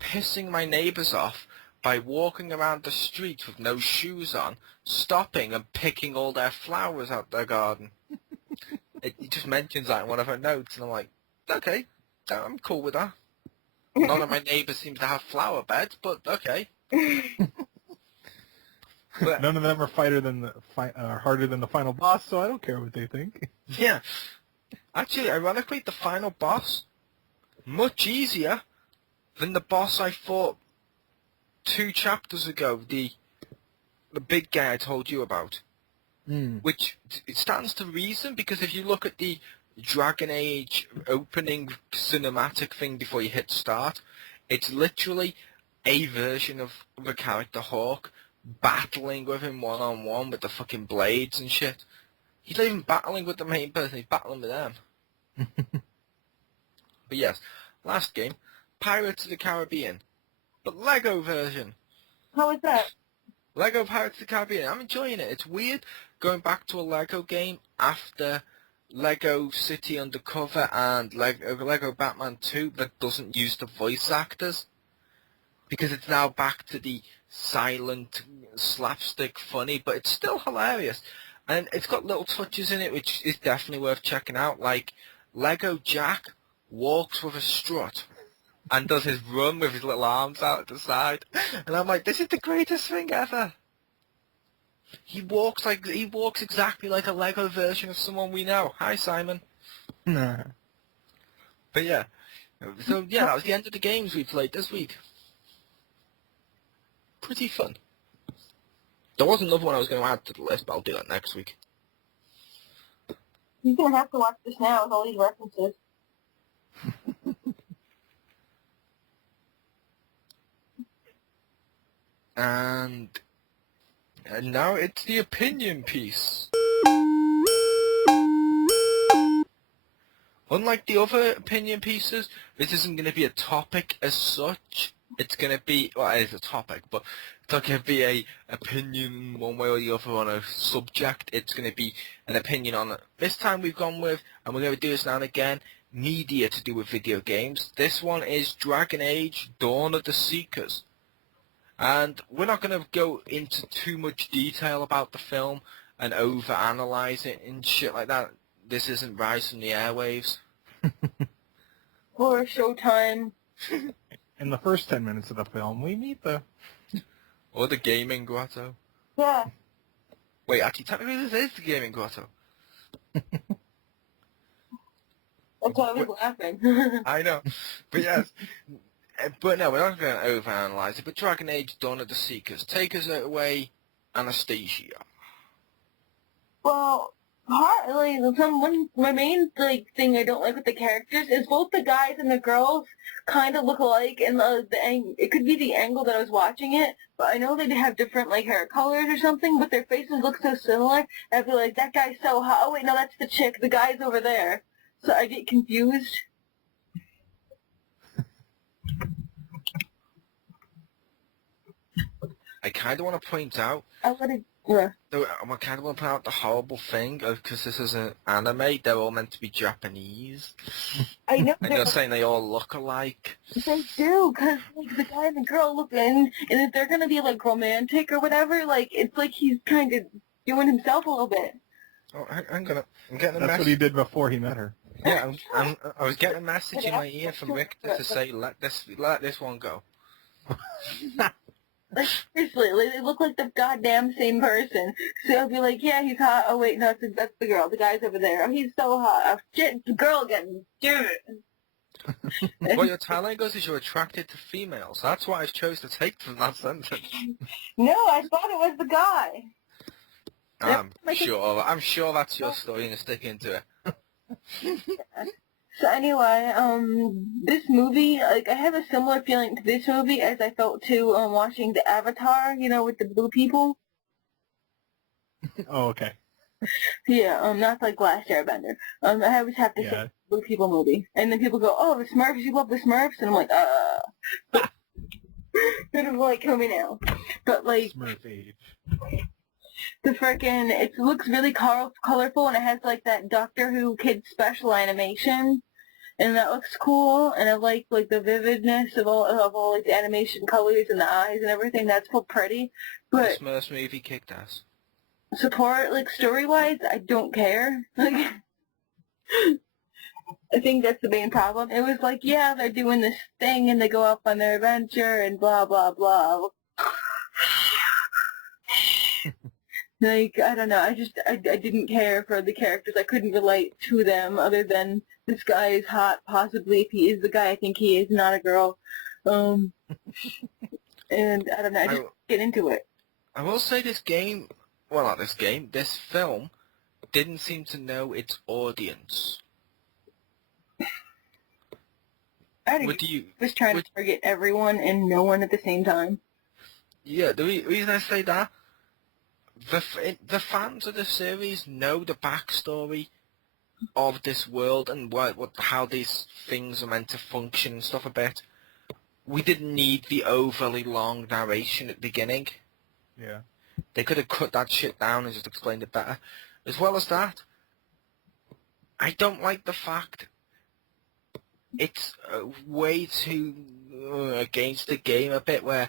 pissing my neighbours off by walking around the street with no shoes on, stopping and picking all their flowers out their garden. It just mentions that in one of her notes, and I'm like, okay, I'm cool with that. None of my neighbours seem to have flower beds, but okay. But, None of them are harder than the final boss, so I don't care what they think. yeah. Actually, ironically, the final boss, much easier than the boss I fought 2 chapters ago, the big guy I told you about. Which it stands to reason, because if you look at the Dragon Age opening cinematic thing before you hit start, it's literally a version of the character Hawk battling with him one-on-one with the fucking blades and shit. He's not even battling with the main person, he's battling with them. But yes, last game, Pirates of the Caribbean, but Lego version. How was that? Lego Pirates of the Caribbean. I'm enjoying it. It's weird going back to a Lego game after Lego City Undercover and Lego Batman 2 that doesn't use the voice actors, because it's now back to the silent slapstick funny, but it's still hilarious. And it's got little touches in it which is definitely worth checking out, like Lego Jack walks with a strut and does his run with his little arms out at the side. And I'm like, this is the greatest thing ever. He walks exactly like a Lego version of someone we know. Hi, Simon. Nah. But yeah. So yeah, that was the end of the games we played this week. Pretty fun. There was another one I was going to add to the list, but I'll do that next week. You're gonna have to watch this now with all these references. And now it's the opinion piece. Unlike the other opinion pieces, this isn't going to be a topic as such. It's going to be, well, it is a topic, but it's not going to be a opinion one way or the other on a subject. It's going to be an opinion on it. This time we've gone with, and we're going to do this now and again, media to do with video games. This one is Dragonage, Dawn of the Seekers. And we're not going to go into too much detail about the film and over-analyze it and shit like that. This isn't Rise from the Airwaves. Or Showtime. In the first 10 minutes of the film, we meet the... Or the Gaming Grotto. Yeah. Wait, actually, technically this is the Gaming Grotto. That's why I was laughing. I know. But yes. But no, we're not going to overanalyze it. But Dragon Age, Dawn of the Seekers. Take us away, Anastasia. Well, partly, my main thing I don't like with the characters is both the guys and the girls kind of look alike, and it could be the angle that I was watching it, but I know they have different hair colors or something, but their faces look so similar. I'd be like, that guy's so hot. Oh wait, no, that's the chick. The guy's over there. So I get confused. I kind of want to point out... I kind of want to point out the horrible thing, because this is an anime, they're all meant to be Japanese. I know. And you're saying they all look alike. They do, because the guy and the girl look in, and if they're going to be romantic or whatever, it's like he's kind of doing himself a little bit. Oh, I'm getting a That's message. what he did before he met her. Yeah, I was getting a message in my ear from Richter to say, let this one go. Seriously, they look like the goddamn same person. So I'll be like, yeah, he's hot. Oh wait, no, that's the girl. The guy's over there. Oh, he's so hot. Oh shit, the girl again. Damn it. What you're telling us is you're attracted to females. That's what I chose to take from that sentence. No, I thought it was the guy. I'm sure that's your story and you're sticking to it. So anyway, this movie, I have a similar feeling to this movie as I felt to watching the Avatar, with the blue people. Oh, okay. Yeah, not like Last Airbender. I always have to say blue people movie. And then people go, oh, the Smurfs, you love the Smurfs? And I'm like, Kind of kill me now. But Smurf age. the frickin', it looks really colorful, and it has that Doctor Who kid special animation, and that looks cool. And I like the vividness of all the animation colors and the eyes and everything. That's so pretty. But The Smurfs movie kicked ass. support story-wise, I don't care. I think that's the main problem. It was yeah, they're doing this thing and they go off on their adventure and blah blah blah. I don't know. I didn't care for the characters. I couldn't relate to them other than this guy is hot, possibly if he is the guy I think he is, not a girl. And I don't know. I just get into it. I will say this film didn't seem to know its audience. I think it was trying to target everyone and no one at the same time. Yeah, the reason I say that, the fans of the series know the backstory of this world and how these things are meant to function and stuff a bit. We didn't need the overly long narration at the beginning. Yeah. They could have cut that shit down and just explained it better. As well as that, I don't like the fact it's way too against the game a bit, where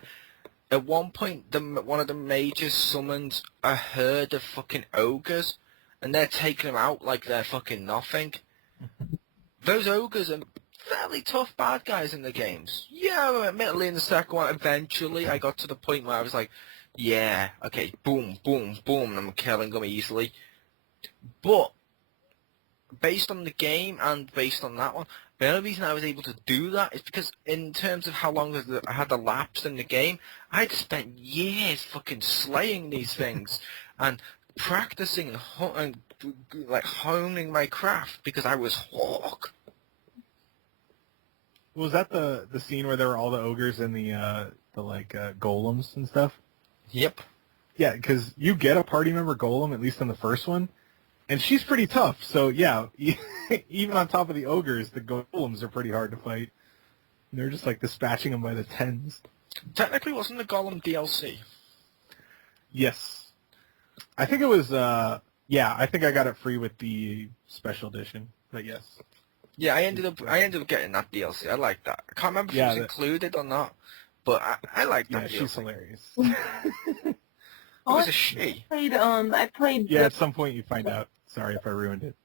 at one point one of the mages summons a herd of fucking ogres and they're taking them out like they're fucking nothing. Those ogres are fairly tough bad guys in the games. Yeah, admittedly in the second one, eventually I got to the point where I was like, yeah, okay, boom, boom, boom, and I'm killing them easily. But based on the game and based on that one, the only reason I was able to do that is because in terms of how long I had elapsed in the game, I'd spent years fucking slaying these things and practicing and honing my craft because I was Hawk. Was that the scene where there were all the ogres and the golems and stuff? Yep. Yeah, because you get a party member golem, at least in the first one, and she's pretty tough. So yeah, even on top of the ogres, the golems are pretty hard to fight. And they're just like dispatching them by the tens. Technically, wasn't the Golem DLC? Yes. I think it was, yeah, I think I got it free with the special edition, but yes. Yeah, I ended up getting that DLC. I like that. I can't remember if it was included or not, but I like that DLC. Yeah, she's hilarious. It was a she. I played. Yeah, at some point you find out. Sorry if I ruined it.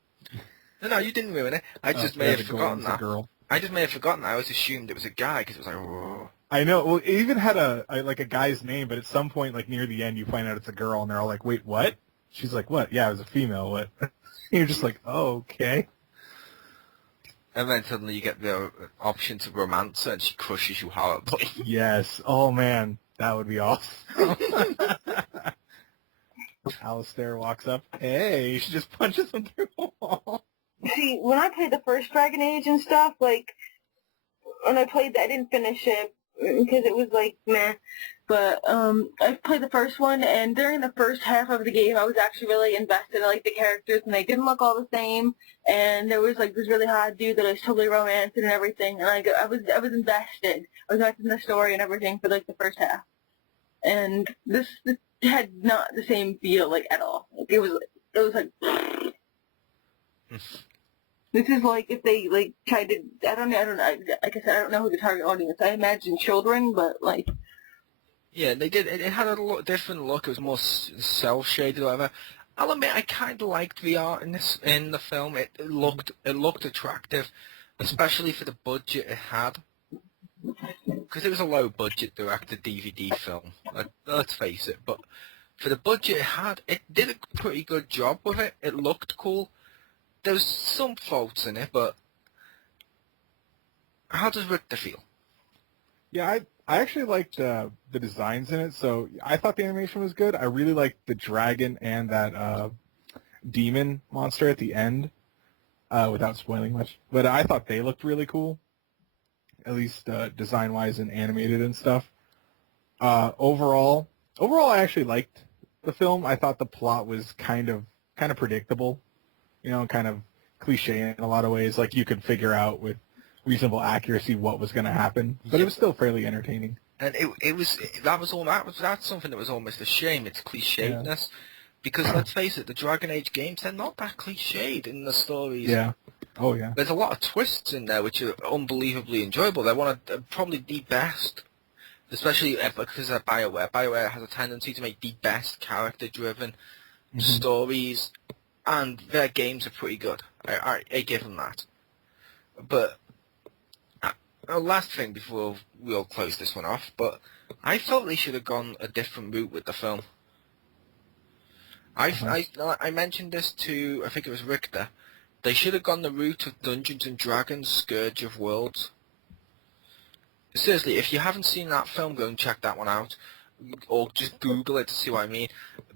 No, you didn't ruin it. I just may have forgotten that. Girl. I just may have forgotten that. I always assumed it was a guy because it was like, whoa. I know. Well, it even had a guy's name, but at some point, like near the end, you find out it's a girl, and they're all like, "Wait, what?" She's like, "What? Yeah, it was a female. What?" You're just like, "Oh, okay." And then suddenly you get the option to romance her, and she crushes you horribly. Yes. Oh man, that would be awesome. Alistair walks up. Hey, she just punches him through the wall. See, when I played the first Dragon Age and stuff, like when I played that, I didn't finish it because it was like meh. But I played the first one, and during the first half of the game, I was actually really invested in like the characters, and they didn't look all the same. And there was like this really hot dude that I was totally romancing and everything, and I was invested. I was invested in the story and everything for like the first half. And this had not the same feel like at all. Like, it was like. This is like if they like tried to. I don't know. Like I said, I don't know who the target audience. I imagine children, but like. Yeah, they did. It had a different look. It was more cel-shaded or whatever. I'll admit, I kind of liked the art in the film. It looked attractive, especially for the budget it had. Because it was a low-budget direct-to-DVD film. Let's face it. But for the budget it had, it did a pretty good job with it. It looked cool. There was some faults in it, but how does Richter feel? Yeah, I actually liked the designs in it, so I thought the animation was good. I really liked the dragon and that demon monster at the end, without spoiling much. But I thought they looked really cool, at least design-wise and animated and stuff. Overall, I actually liked the film. I thought the plot was kind of predictable, kind of cliche in a lot of ways. Like you could figure out with reasonable accuracy what was going to happen, but it was still fairly entertaining. And that's something that was almost a shame. It's clichédness, because let's face it, the Dragon Age games, they're not that clichéd in the stories. Yeah. Oh yeah. There's a lot of twists in there which are unbelievably enjoyable. They're one of probably the best, especially because of BioWare. BioWare has a tendency to make the best character-driven stories, and their games are pretty good. I give them that. But last thing before we'll close this one off, but I felt they should have gone a different route with the film. I mentioned this to, I think it was Richter. They should have gone the route of Dungeons & Dragons Scourge of Worlds. Seriously, if you haven't seen that film, go and check that one out. Or just Google it to see what I mean.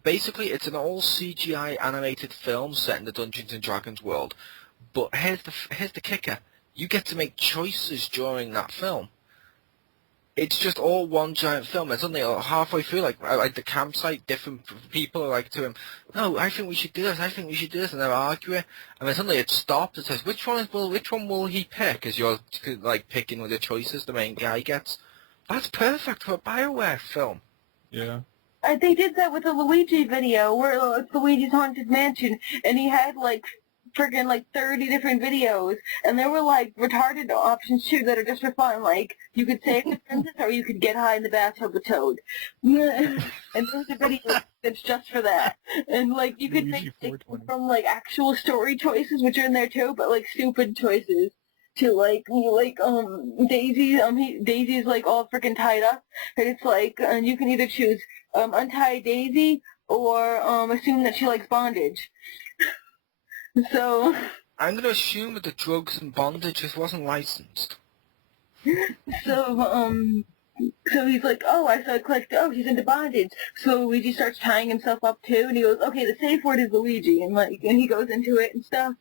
Basically, it's an all CGI animated film set in the Dungeons & Dragons world. But here's the kicker. You get to make choices during that film. It's just all one giant film. There's only halfway through, like the campsite, different people are like to him, no, I think we should do this, I think we should do this, and they're arguing, and then suddenly it stops, it says, which one will he pick, as you're like picking with the choices the main guy gets. That's perfect for a BioWare film. Yeah. They did that with the Luigi video, where it's Luigi's Haunted Mansion, and he had like friggin' like 30 different videos, and there were like retarded options too that are just for fun, like you could save the princess or you could get high in the bathtub with Toad. And there's a video that's just for that. And like you could make from like actual story choices, which are in there too, but like stupid choices. To like Daisy, Daisy's like all freaking tied up, and it's like, and you can either choose untie Daisy or assume that she likes bondage. So I'm going to assume that the drugs and bondage just wasn't licensed. So he's like, oh, I saw clicked, oh, he's into bondage. So Luigi starts tying himself up too, and he goes, okay, the safe word is Luigi, and he goes into it and stuff.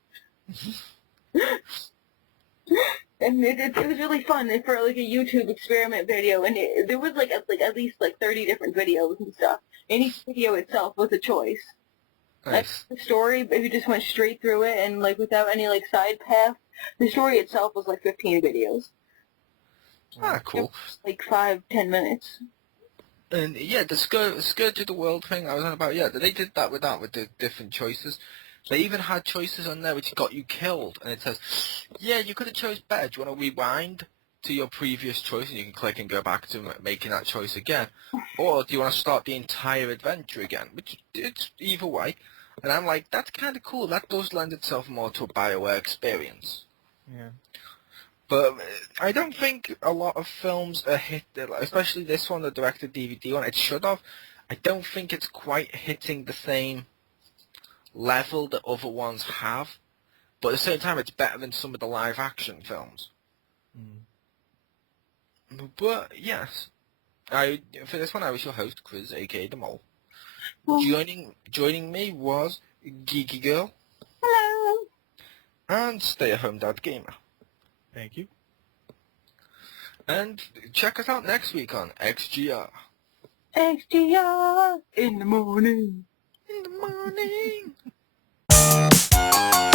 And it was really fun for like a YouTube experiment video, and there was like at least like 30 different videos and stuff. And each video itself was a choice. Like Nice. the story, if you just went straight through it and like without any like side path, the story itself was like 15 videos. Ah, cool. Like 5-10 minutes. And yeah, the Scourge of the World thing I was on about, yeah, they did that with the different choices. They even had choices on there which got you killed, and it says, yeah, you could have chose better. Do you want to rewind to your previous choice, and you can click and go back to making that choice again? Or do you want to start the entire adventure again? Which, it's either way. And I'm like, that's kind of cool. That does lend itself more to a BioWare experience. Yeah. But I don't think a lot of films are hit, especially this one, the direct-to-DVD one. It should have. I don't think it's quite hitting the same level that other ones have. But at the same time, it's better than some of the live-action films. But yes, for this one, I was your host, Chris, aka The Mole. Joining me was Geeky Girl. Hello. And Stay-at-home Dad Gamer. Thank you. And check us out next week on XGR. XGR in the morning. In the morning.